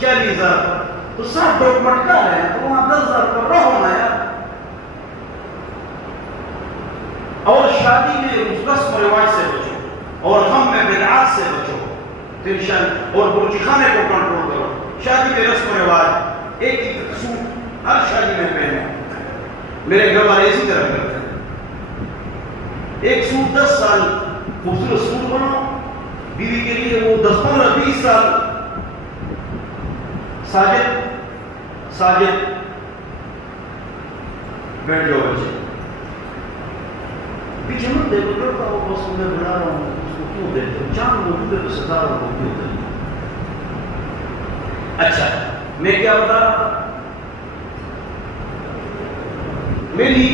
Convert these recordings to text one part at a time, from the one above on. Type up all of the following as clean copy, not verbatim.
40,000 تو سب لوگ مٹکا رہے ہیں، تو وہاں 10,000 پر رہو نا یار. اور شادی میں اس رسم و رواج سے بچو اور ہم میں بدعات سے بچو. ٹینشن اور برچی خانے کو کنٹرول کرو. شادی میں رسم و رواج ایک ایک سوٹ ہر شادی میں پہنو. میرے گھر والے اسی طرح کرتے ہیں. ایک سوٹ 10 سال خوبصورت سوٹ بناؤ بیوی کے لیے، وہ 10 15 20 سال. ساجد بیٹھ جاؤ بچے پیچھے مت دیکھو، لڑکا وہ بس میں بنا رہا ہوں اس کو کیوں دیکھتے ہو، چاند کو کیوں ستاروں کو کیوں دیکھتے. اچھا میں کیا بتا رہا تھا، میری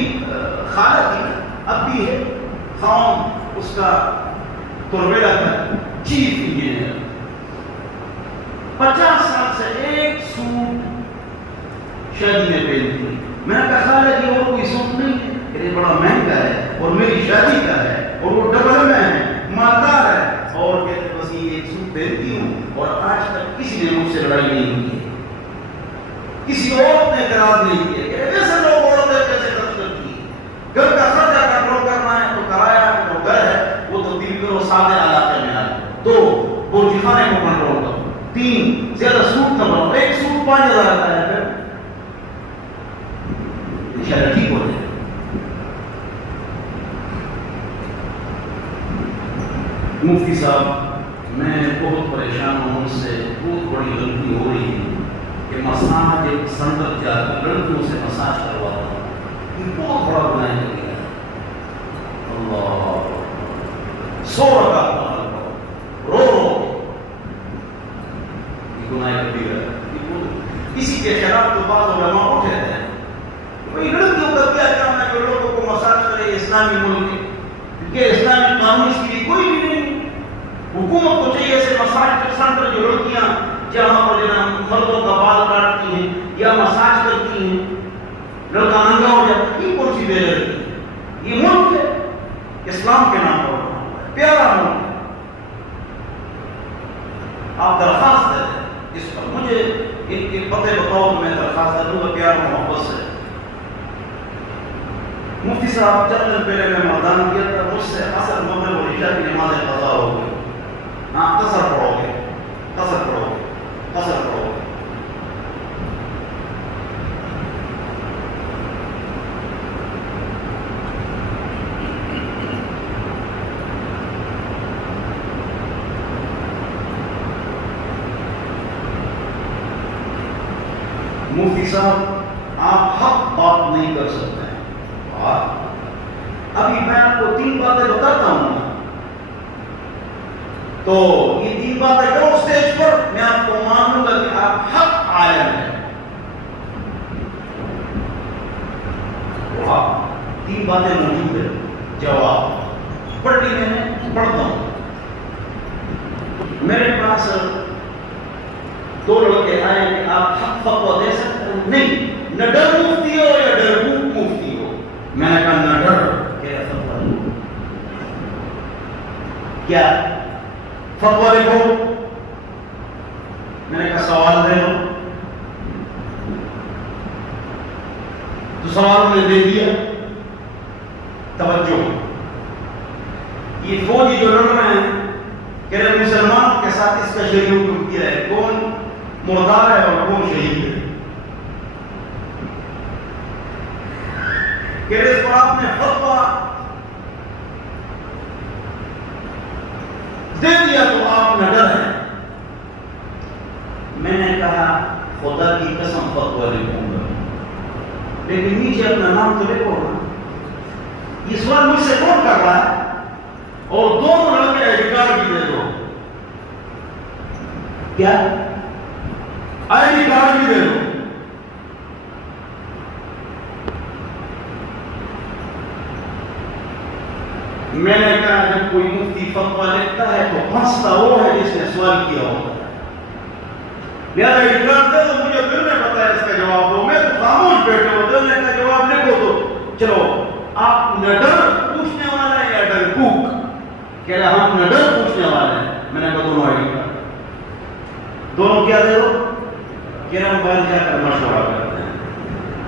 خالہ تھی اب بھی ہے، خاؤں اس کا تربیلا کا چیف انجینئر. 50 سال سے ایک سوٹ شادی میں پہنتی. میں نے کہا خالہ جی اور کوئی سوٹ نہیں ہے؟ یہ بڑا مہنگا ہے اور میری شادی کا ہے اور وہ ڈبل میں ہے، مالدار ہے. اور کہتے بس یہ ایک سوٹ پہنتی ہوں اور آج تک کسی نے مجھ سے لڑائی نہیں کی ہے، کسی عورت نے اعتراض نہیں کیا. ایسے لوگ عورتیں کیسے خرچ کرتی ہیں؟ گھر کا خرچہ کنٹرول کرنا ہے تو کرایہ جو گھر ہے وہ تبدیل کرو سادے علاقے میں آ جاؤ. 2 برج خانے کو کنٹرول کرو. 3 زیادہ سوٹ نہ بناؤ. ایک سوٹ 5,000 کا ہے، پھر انشاءاللہ ٹھیک ہو جائے. مفتی صاحب میں بہت پریشان ہوں، ان سے بہت بڑی غلطی ہو رہی ہے کہ مساج ایک سنگت جا کر لڑکیوں سے مساج کرواتا ہوں. یہ بہت بڑا گناہ کر دیا ہے. اللہ 100 رکعت رو یہ گناہ کر دیا. اسی کے خلاف تو بعض علماء اٹھے ہیں بھائی لڑکیوں کا کیا کام ہے جو لوگوں کو مساج کرے اسلامی ملک میں، کیونکہ اسلامی قانون اس کے لیے کوئی بھی نہیں. حکومت کو چاہیے ایسے مساج سینٹر جو لڑکیاں جہاں پر مردوں کا بال کاٹتی ہیں یا مساج کرتی ہیں، لڑکا ننگا ہو جاتا ہے. یہ کون سی بے غیرتی ہے؟ یہ ملک ہے اسلام کے نام پر پیارا ملک ہے. آپ درخواست دیں اس پر، مجھے ان کے پتے بتاؤ تو میں درخواست دوں گا پیار محبت سے. مفتی صاحب چند دن پہلے میں مردان کیا تھا، مجھ سے عصر مغرب اور عشاء کی نماز قضا ہو گئی. ہاں قصر پڑھو گے، قصر پڑھو گے، قصر پڑھو گے. مفتی صاحب آپ حق بات نہیں کر سکتے ہیں. ابھی میں آپ کو 3 باتیں بتاتا ہوں تو یہ 3 باتیں کرو اسٹیج پر، میں آپ کو مان لوں گا کہ آپ حق عالم ہیں. 3 باتیں موجود ہیں. جواب پڑھ لی میں نے، پڑھتا ہوں. میرے پاس 2 لڑکے آئے کہ آپ حق فتویٰ دے سکتے ہیں؟ نہیں. نہ ڈر مفتی ہو یا ڈربوک مفتی ہو. میں نے کہا نہ ڈر کیا فتویٰ لکھو. میں نے کہا سوال دے دو، تو سوال میں دے دیا. توجہ، یہ فوجی جو لڑ رہے ہیں کہہ رہے مسلمانوں کے ساتھ اس کا شریعہ حکم کیا ہے، کون مردار ہے اور کون شہید ہے. کہ اس پر آپ نے فتویٰ دے دیا تو آپ نہ ڈر ہیں. میں نے کہا خدا کی قسم فتویٰ لکھوں گا، لیکن نیچے اپنا نام تو لکھو نا. یہ سوال مجھ سے کون کر رہا ہے؟ اور 2 لڑکے آئی کارڈ بھی دے دو. کیا آئی کارڈ بھی دے دو. میں نے کہا جب کوئی مفتی فتویٰ لکھتا ہے تو پھنستا وہ ہے جس نے سوال کیا ہوتا ہے. لہٰذا اجازت دے تو مجھے پھر میں پتا ہے اس کا جواب دو. میں تو خاموش بیٹھے ہوتے ہیں، میں کا جواب لکھو تو چلو. آپ نہ ڈر پوچھنے والا ہے یا ڈر کوک؟ کہہ رہا ہم نہ ڈر پوچھنے والے ہیں. میں نے کہا دونوں آئی کارڈ، دونوں کیا دے دو کہ ہم باہر جا کر مشورہ کرتے ہیں.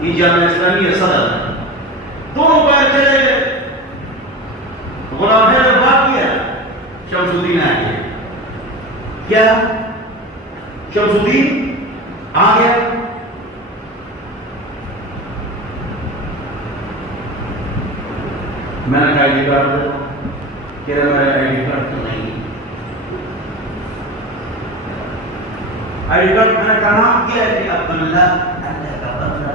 یہ جامعہ اسلامیہ صدر ہے. دونوں باہر چلے گئے. غلام حیدر بات کیا, شمس الدین آ گیا. کیا شمس الدین آ گیا. میں نے کہا آئی ڈی کارڈ دے. کہہ رہا میرا آئی ڈی کارڈ تو نہیں. آئی ڈی کارڈ میں نے کہا نام کیا ہے کہ عبداللہ اللہ کا بندہ.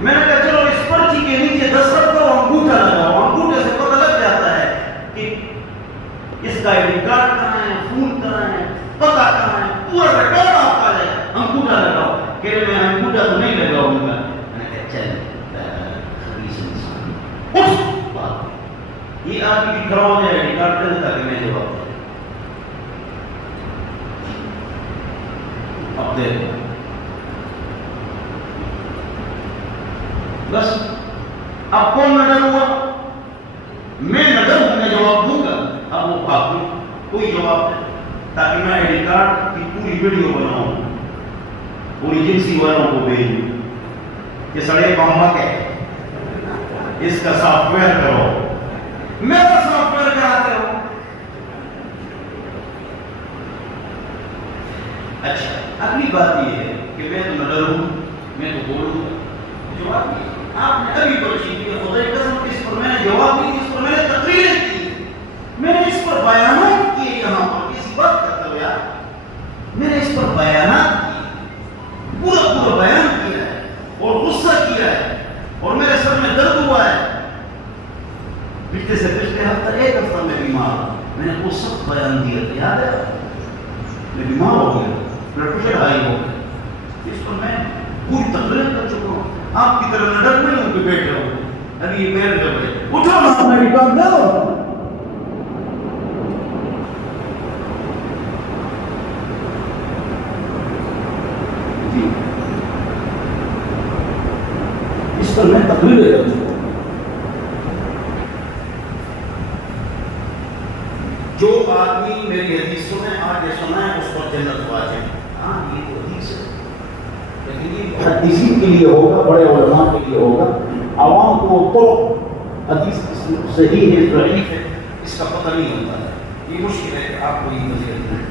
میں نے کہا چلو اس پرچی کے نیچے دستخط کرو, انگوٹھا لگاؤ. انگوٹھے سے پتہ لگ جاتا ہے کہ اس کا آئی ڈی کارڈ کہاں ہے, فون کہاں ہے, پتہ کہاں ہے, پورا ریکارڈ آپ کا ہے. انگوٹھا لگاؤ. کہہ رہے میں انگوٹھا تو نہیں لگاؤں گا. میں نے کہا چل خبیث انسان اٹھ بات. یہ آپ کی کھڑا ہو جائے آئی ڈی کارڈ دے تاکہ میں جواب دے. اب دے بس. اب کون نڈر ہوا؟ میں نڈر ہوں, میں جواب دوں گا. اب وہ بھاگ گئی, کوئی جواب نہیں, تاکہ میں آئی ڈی کارڈ کی پوری ویڈیو بناؤں, پوری ایجنسی والوں کو بھیجوں کہ سڑے بامبا کے اس کا سافٹ ویئر کرو. میرا سافٹ ویئر کراتے ہو. اچھا اگلی بات یہ ہے کہ میں تو نڈر ہوں, میں تو بولوں گا. جواب نہیں. آپ نے ابھی پرچی کی, خدا کی قسم اس پر میں نے جواب نہیں, اس پر میں نے تقریریں کی, میں نے اس پر بیانات کیے. یہاں پر کسی بات کرتے ہوئے میں نے اس پر بیانات کیے, پورا بیان کیا ہے اور غصہ کیا ہے اور میرے سر میں درد ہوا ہے. پچھلے سے پچھلے ہفتہ ایک ہفتہ میں بیمار ہوں. میں نے وہ سب بیان دیا تھا, یاد ہے؟ میں بیمار ہو گیا, بلڈ پریشر ہائی ہو گیا. اس پر میں پوری تقریر کر چکا ہوں. آپ کی طرح نڈر نہیں ہوں کہ بیٹھے ہوں. ابھی یہ پیر جب ہے اٹھو نا میری کام دو. اس پر میں تقریر کر چکا ہوں. جو آدمی میری حدیث سنے آگے سنائے اس پر جنت واجب. ہاں یہ تو حدیث ہے, لیکن یہ حدیثین کے لیے ہوگا, بڑے علماء کے لیے ہوگا. عوام کو تو حدیث صحیح ہے ضعیف ہے اس کا پتہ نہیں ہوتا ہے. یہ مشکل ہے کہ آپ کو یہ نصیحت دیں.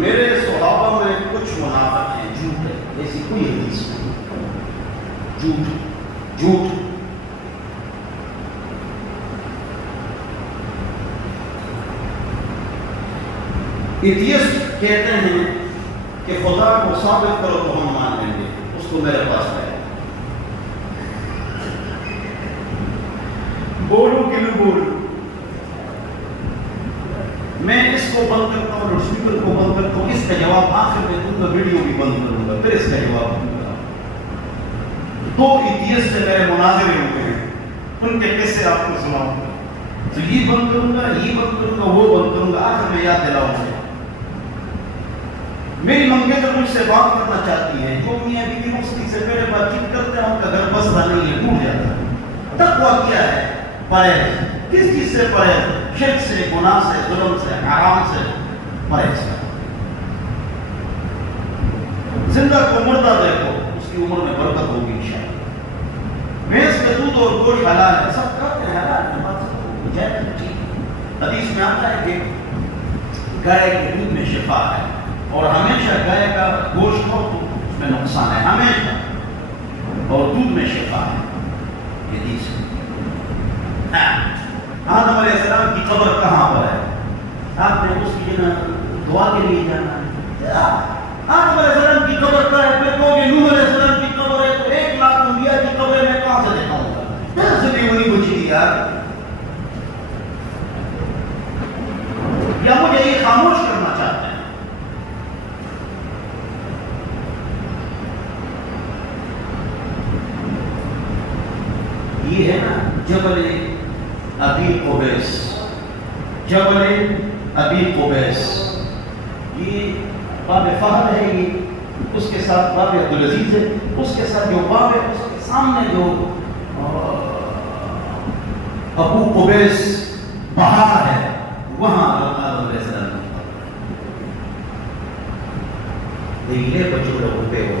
میرے صحابہ میں کچھ منافق ہیں, جھوٹ ہے, ایسی کوئی حدیث نہیں. جھوٹ. ایتھیسٹ کہتے ہیں کہ خدا کو ثابت کرو تو ہم مان لیں گے. اس کو میرے پاس ہے, بولو کہ نہ بولو. میں اس کو بند کرتا ہوں, لوڈ اسپیکر کو بند کرتا ہوں. اس کا جواب آخر میں دوں گا, ویڈیو بھی بند کروں گا, پھر اس کا جواب دوں گا. دو ایتھیسٹ سے میرے مناظرے ہوئے ہیں, ان کے قصے آپ کو سناؤں گا. تو یہ بند کروں گا, یہ بند کروں گا, وہ بند کروں گا, آخر میں یاد دلاؤں گا. میری منگیتر مجھ سے بات کرنا چاہتی ہے. جو میاں بیوی مستی سے پہلے بات چیت کرتے ہیں ان کا گھر بستا نہیں ہے, ٹوٹ جاتا ہے. تقویٰ کیا ہے؟ پرہیز. کس چیز سے پرہیز؟ شرک سے, گناہ سے, ظلم سے, حرام سے پرہیز. زندہ کو مردہ دیکھو, اس کی عمر میں برکت ہوگی انشاءاللہ. بھینس کا دودھ اور گوشت حلال ہے, سب کہتے ہیں حلال ہے, بات سب جائے ٹھیک. حدیث میں آتا ہے کہ گائے کے دودھ میں شفا ہے, اور ہمیشہ گائے کا گوشت ہو تو اس میں نقصان ہے ہمیشہ, اور دودھ میں شفا ہے. یہ حدیث ہے. آدم علیہ السلام کی قبر کہاں پر ہے؟ آپ نے اس کی دعا کے لیے جانا ہے. آدم علیہ السلام کی قبر کہاں ہے؟ پھر کہو گے نوح علیہ السلام کی قبر ہے, تو 1,00,000 انبیاء کی قبر میں کہاں سے دکھاؤں گا؟ کیسے بھی وہ نہیں بچی یار. یا مجھے یہ خاموش کرنا چاہتے ہیں؟ یہ ہے نا جبل ابی قبیس. جبل ابی قبیس, یہ باب فہد ہے, یہ اس کے ساتھ باب عبدالعزیز ہے, اس کے ساتھ جو باب ہے اس کے سامنے جو ابو قبیس پہاڑ ہے, وہاں آدم علیہ السلام. دلیلے بچوں لوگوں پہ ہو.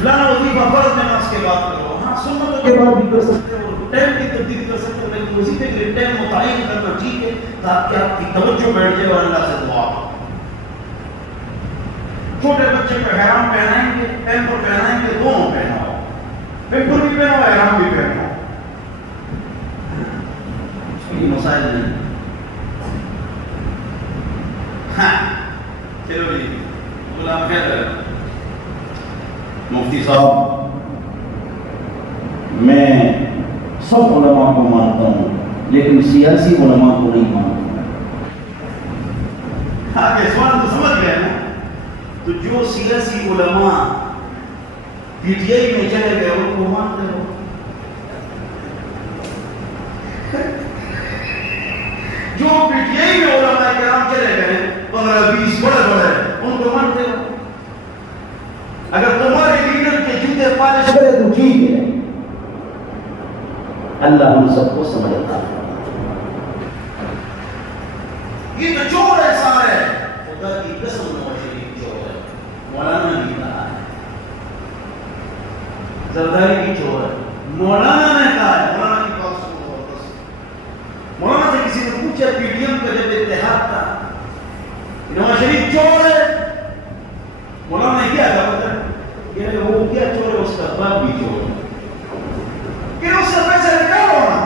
فلانا وظیفہ فرض نماز کے بعد کرو، ہاں سنتوں کے بعد بھی کر سکتے ہو، ٹائم کی تبدیل کر سکتے ہو، لیکن وظیفے کے لیے ٹائم متعین کرنا ٹھیک ہے تاکہ آپ کی توجہ بیٹھ جائے اور اللہ سے دعا کرو. چھوٹے بچے کو احرام پہنائیں گے، پیمپر پہنائیں گے، دونوں پہناؤ، پیمپر بھی پہناؤ احرام بھی پہناؤ، کوئی مسائل نہیں. ہاں چلو جی غلام حیدر مفتی صاحب، میں سب علماء کو مانتا ہوں لیکن سیاسی علماء کو نہیں مانتا. آگے سوال تو سمجھ گئے نا. تو جو سیاسی علماء پی ٹی آئی میں چلے گئے ان کو مانتے ہو، جو پی ٹی آئی میں علماء کرام چلے گئے 15-20 بڑے بڑے ان کو مانتے ہو. اگر تمہارے لیڈر کے جوتے پالش کرے تو ٹھیک ہے، اللہ ہم سب کو سمجھتا ہے. یہ تو چور ہے سارے، خدا کی قسم نواز شریف چور ہے. مولانا نے کہا ہے، زرداری کی چور ہے، مولانا نے کہا ہے. مولانا کی بات سنو. مولانا سے کسی نے پوچھا پی ڈی ایم کا جب اتحاد تھا نواز شریف چور ہے، مولانا نے کیا کہا پتہ ہے وہ کیا چور ہے، اس کا باپ بھی چور ہے. کہ اس سے پیسے نکالو نا،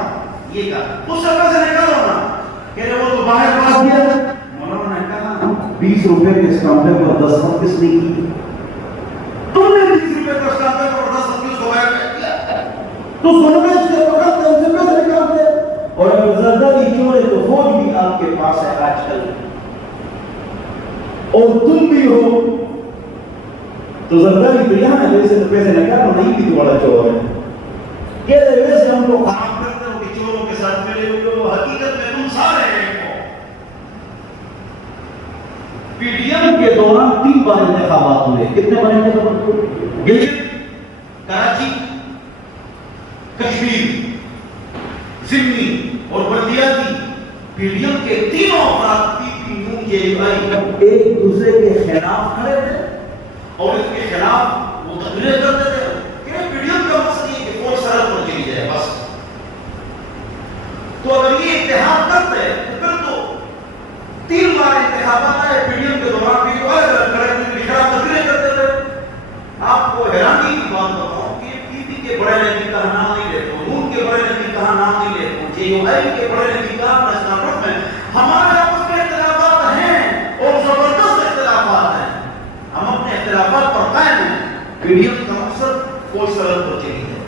یہ کہا اس سے پیسے نکالو نا، کہ وہ تو باہر پاس دیا. مولانا نے کہا 20 روپے کے اسٹامپے پر دستخط کس نے کی؟ تم نے 20 روپے کے اسٹامپے پر دستخط کس کو باہر کیا؟ تو سنویش کے پکڑتے ان سے پیسے نکالتے. اور اگر زرداری چور ہے تو فوج بھی آپ کے پاس ہے آج کل، اور تم بھی ہو تو زرداری تو یہاں ہے، ویسے تو پیسے نکالو نہیں بھی تو بڑا چور ہے. کہ ویسے ہم لوگ خراب کرتے ہو کہ چوروں کے ساتھ ملے ہوئے ہو، حقیقت میں تم سارے ایک ہو. پی ڈی ایم کے دوران 3 بار انتخابات ہوئے. کتنے بار انتخابات ہوئے؟ گلگت، کراچی، کشمیر، ضمنی اور بلدیاتی. پی ڈی ایم کے تینوں افراد پی پی یو جے یو آئی ایک دوسرے کے خلاف کھڑے تھے اور اس کے خلاف وہ تقریریں کرتے تھے کہ پی ڈی ایم کا مقصد یہ کہ فوج سرحد پر چلی جائے بس. تو اگر یہ اتحاد کرتے تو پھر تو 3 بار انتخابات آئے پی ڈی ایم کے دوران بھی الگ الگ کھڑے کے خلاف تقریریں کرتے تھے. آپ کو حیرانی کی بات بتاؤں کہ پی پی کے بڑے نبی کا نام نہیں لیتا ہوں، نون کے بڑے نبی کا نام نہیں لیتا ہوں، جے یو آئی کے بڑے نبی کا نام میں ہمارے آپس میں اختلافات ہیں اور زبردست اختلافات ہیں. ہم اپنے اختلافات پر قائم ہیں. پی ڈی ایم کا مقصد فوج سرحد پر چلی ہے،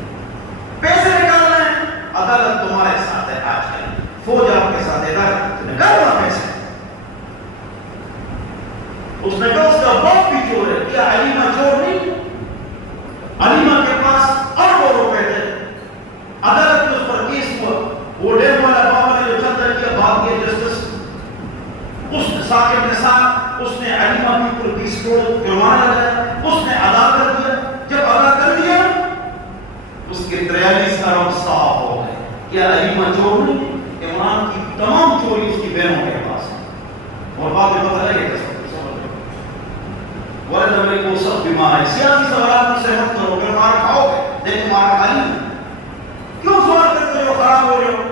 پیسے نکالنا ہے. عدالت تمہارے ساتھ ہے آج کل، فوج آپ کے ساتھ ہے، عدالت نکالنا پیسے. اس نے کہا اس کا باپ بھی چور ہے. کیا علیمہ چور نہیں؟ علیمہ کے پاس اربوں روپے تھے، عدالت میں اس پر کیس ہوا. وہ ڈیم والا بابا نے جو چند کیا بات کیا جسٹس اس ثاقب نے ساتھ اس نے علیمہ کے اوپر 20 کروڑ جرمانہ لگایا. اس نے ادا کر دیا. جب ادا کر دیا اس کے 43 ارب صاف ہو گئے. کیا علیمہ چور نہیں؟ عمران کی تمام چوری اس کی بہنوں کے پاس ہے. اور بعد میں پتہ لگے کہ ورد عملی کو سب بیمار ہے. سیاسی سوالات سے مت کرو، اگر مار کھاؤ گے لیکن مار کھائی کیوں سوال کرتے ہو؟ خراب ہو رہے ہو.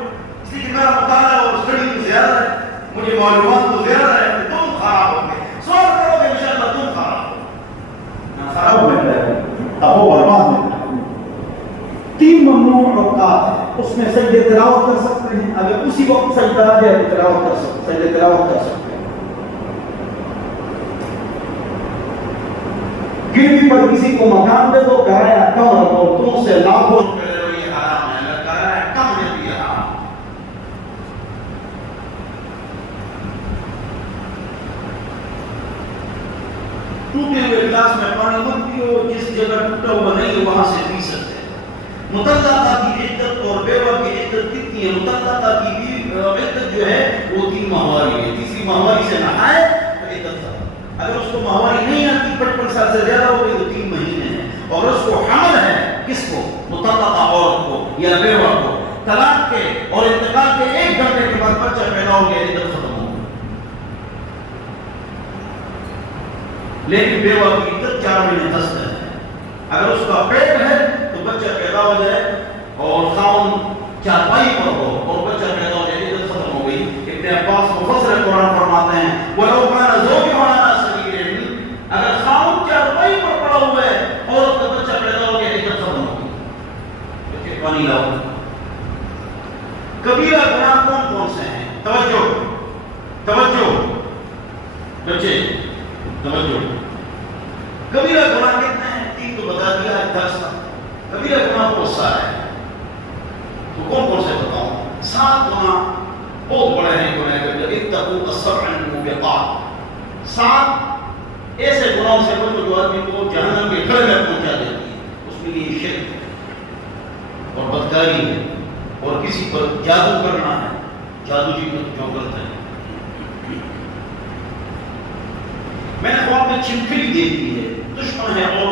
اس لیے کہ میرا مطالعہ اور اسٹڈی تو زیادہ ہے، مجھے معلومات تو زیادہ ہے، تم خراب ہو گے. سوال کرو گے انشاءاللہ تم خراب ہو. نہ خراب ہو گئے اب وہ برباد ہے. 3 ممنوع اوقات ہیں، اس میں سجدہ تلاوت کر سکتے ہیں. اگر اسی وقت سجدہ آ جائے تو تلاوت کر سکتے ہیں، سجدہ تلاوت کر سکتے ہیں. گروی پر کسی کو مکان دے دو، کرایہ کم رکھو، تم سے لاکھوں روپے لے لو، یہ حرام ہے. اگر کرایہ کم دے تو یہ حرام. ٹوٹے ہوئے گلاس میں پانی مت پیو، جس جگہ ٹوٹا ہوا نہیں وہاں سے پی سکتے. مطلقہ کی عدت اور بیوہ کی عدت کتنی ہے؟ مطلقہ کی عدت جو ہے وہ 3 ماہواری ہے. 3ری ماہواری سے نہائے تو عدت تھا. اگر اس کو ماہواری نہیں آتی 55 سال سے زیادہ ہو گئی تو 3 مہینے ہیں. اور اس کو حمل ہے کس کو؟ مطلقہ عورت کو یا بیوہ کو. طلاق کے اور انتقال کے 1 گھنٹے کے بعد بعد بچہ پیدا ہو گیا عدت ختم ہو گئی. لیکن بیوہ کی عدت 4 مہینے 10 دن ہے. اگر اس کا پیٹ ہے تو بچہ پیدا ہو جائے اور خاون چارپائی پر ہو اور بچہ پیدا ہو جائے عدت ختم ہو گئی. ابن عباس مفسر قرآن فرماتے ہیں وَلَوْ كَانَ زَوْجُهُ عَلَىٰ سَرِيرٍ، اگر خاون چارپائی پر پڑا ہوا ہے اور اس کا بچہ پیدا ہو گیا عدت ختم ہو گئی. پانی لاؤ. کبیرہ گناہ کون کون سے ہیں؟ توجہ بچے توجہ. کبیرہ گناہ کتنے ہیں؟ 3 تو بتا دیا، 10. کبیرہ گناہ بہت سارے ہیں، تو کون کون سے بتاؤں؟ 7 گناہ بہت بڑے ہیں گناہ کبیرہ. اتقوا السبع الموبقات، 7 ایسے گناہوں سے بچو جو آدمی کو جہنم کے گھر میں پہنچا دیتی ہے. اس میں یہ شرک اور بدکاری ہے اور کسی پر جادو کرنا ہے. جادو جی جو کرتے ہیں. میں نے خواب میں چھپکلی دے دی ہے، دشمن ہے اور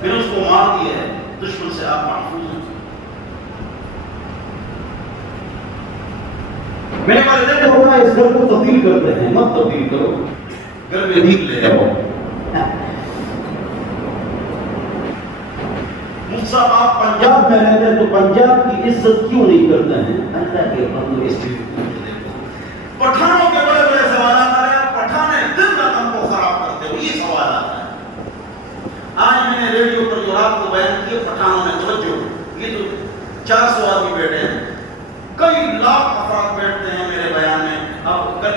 میں نے اس کو مار دیا ہے. دشمن سے آپ محفوظ ہیں. میرے والدین کو اس گھر کو تبدیل کرتے ہیں. مت تبدیل کرو، گھر میں ڈھیک لے جاؤ. مجھ سے آپ پنجاب میں رہتے ہیں تو پنجاب کی عزت کیوں نہیں کرتے ہیں؟ اللہ کے بندو اس چیز کو دیکھو. پٹھانوں کے بڑے بڑے سوالات آ رہے ہیں. پٹھانے دن رات ہم کو خراب کرتے ہو، یہ سوال آتا ہے. آج میں نے ریڈیو پر جو رات کو بیان کیا پٹھانوں میں توجہ. یہ تو 400 آدمی بیٹھے ہیں، کئی لاکھ افراد بیٹھتے ہیں میرے بیان میں. اب کل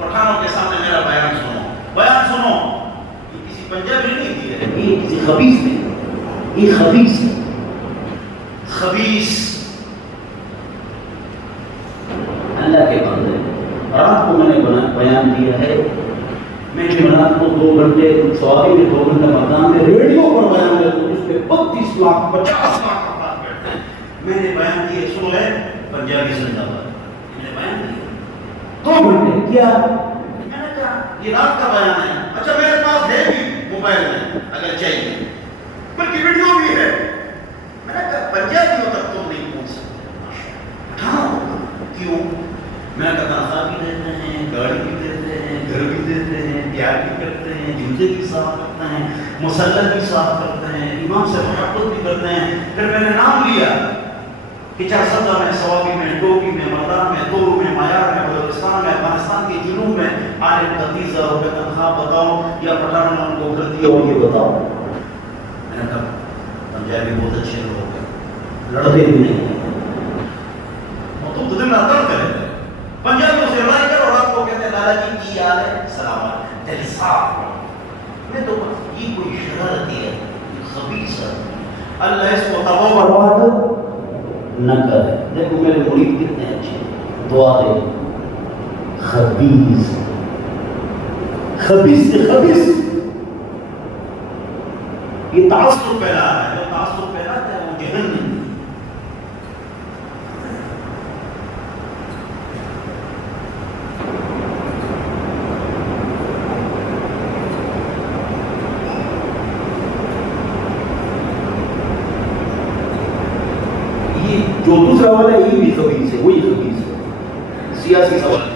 پٹھانوں کے سامنے میرا بیان سنو. یہ کسی پنجابی نے نہیں دیا ہے، یہ کسی خبیث نے. یہ خبیث ہے، خبیث. اللہ کے بندے رات کو میں نے بیان دیا ہے. میں رات کو 2 گھنٹے سواری میں 2 گھنٹے مقام میں ریڈیو پر بیان کرتا ہوں. اس پہ 32 لاکھ 50 لاکھ افراد بیٹھتے ہیں. میں نے بیان دیے سنو ہے پنجابی زندہ باد. میں نے بیان دیا 2 گھنٹے کیا. میں نے کہا یہ رات کا بیان ہے. اچھا میرے پاس ہے بھی موبائل میں اگر چاہیے، بلکہ ویڈیو بھی ہے. میں نے کہا پنجابیوں تک تم نہیں پہنچ سکتے. ہاں کیوں؟ میں نے کہا تنخواہ بھی دیتے ہیں، گاڑی بھی دیتے ہیں، گھر بھی دیتے ہیں، پیار بھی کرتے ہیں، جوتے بھی صاف کرتے ہیں، مسلح بھی صاف کرتے ہیں، امام سے محبت بھی کرتے ہیں. پھر میں نے نام لیا کہ چارسدہ میں، سوابی میں، ٹوکی میں، مردان میں، تورو میں، معیار میں، بلوچستان میں، افغانستان کے جنوب میں. عالم کا 30,000 روپے تنخواہ بتاؤ یا پٹھان نے ان کو کر دیا اور یہ بتاؤ. میں نے کہا پنجابی بہت اچھے لوگ ہیں، لڑتے بھی نہیں ہیں. تم تو دن رات کرتے رہتے. پنجابیوں سے لڑائی کرو اور آپ کو کہتے ہیں لالا جی کی حال ہے، سلام علیکم، دل صاف. میں تو یہ کوئی شرارتی ہے، خبیث ہے. اللہ اس کو تباہ برباد نہ کرے. دیکھو میرے مرید کتنے اچھے، دعا دے. خبیث خبیث خبیث. یہ تعصب پھیلا ہے. جو تعصب پھیلاتا ہے وہ جہنم. جو دوسرا والا یہ بھی خبیث ہے، وہی خبیث ہے. سیاسی سوال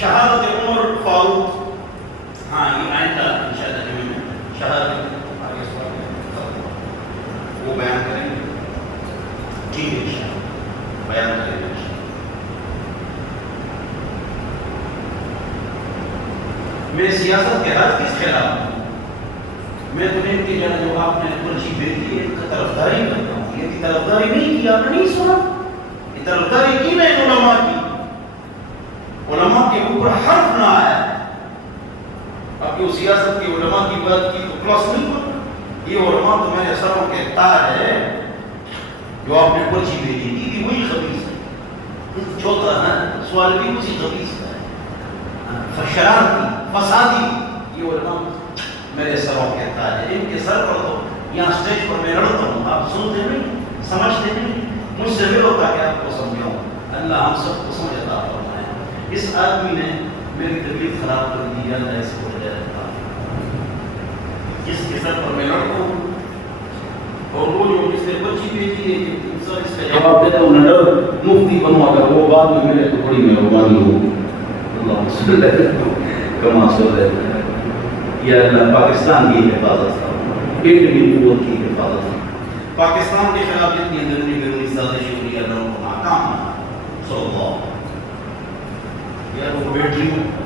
شہادت عمر فاروق. ہاں یہ آئندہ انشاءاللہ شہادت وہ بیان کریں گے. ٹھیک ہے انشاءاللہ بیان کریں گے. میں سیاست کے حد کس خلاف ہوں؟ میں تمہیں کہ جو آپ نے پرچی بھیجی ہے اس کا طرفداری کرتا ہوں. یہ طرفداری نہیں کی، آپ نے نہیں سنا. یہ طرفداری کی نہیں علماء کی. علماء کے اوپر حرف نہ آیا. اب جو سیاست کی علماء کی بات کی تو پلس نہیں بنا. یہ علماء تو میرے سروں کے تاج ہے. جو آپ نے پرچی بھیجی یہ بھی وہی خبیث ہے. چھوٹا ہے سوال بھی اسی خبیث کا ہے. شرارتی فسادی یہ علماء میرے سروں کے تاج ہے. ان کے سر پر تو یہاں اسٹیج پر میں لڑتا ہوں، آپ سنتے نہیں، سمجھتے نہیں. مجھ سے ملو تاکہ آپ کو سمجھاؤں. اللہ ہم سب کو سمجھتا فرمائے. اس آدمی نے میری طبیعت خراب کر دی. اللہ اس کو ہدایت عطا فرمائے. جس کے سر پر میں لڑتا ہوں اور وہ جو جس نے بچی بھیجی ہے کہ اس کا جواب جواب دیتا ہوں نہ ڈر مفتی بنو اگر وہ بعد میں ملے تو بڑی مہربانی ہوگی اللہ صلی اللہ علیہ وسلم کما صلی اللہ یا اللہ پاکستان کی حفاظت کرو ایک بھی قوت کی حفاظت کرو پاکستان کے خلاف جتنی اندرونی بیرونی سازشیں ہوئی اللہ کو ناکام بنا صلی اللہ یا وہ بیٹیوں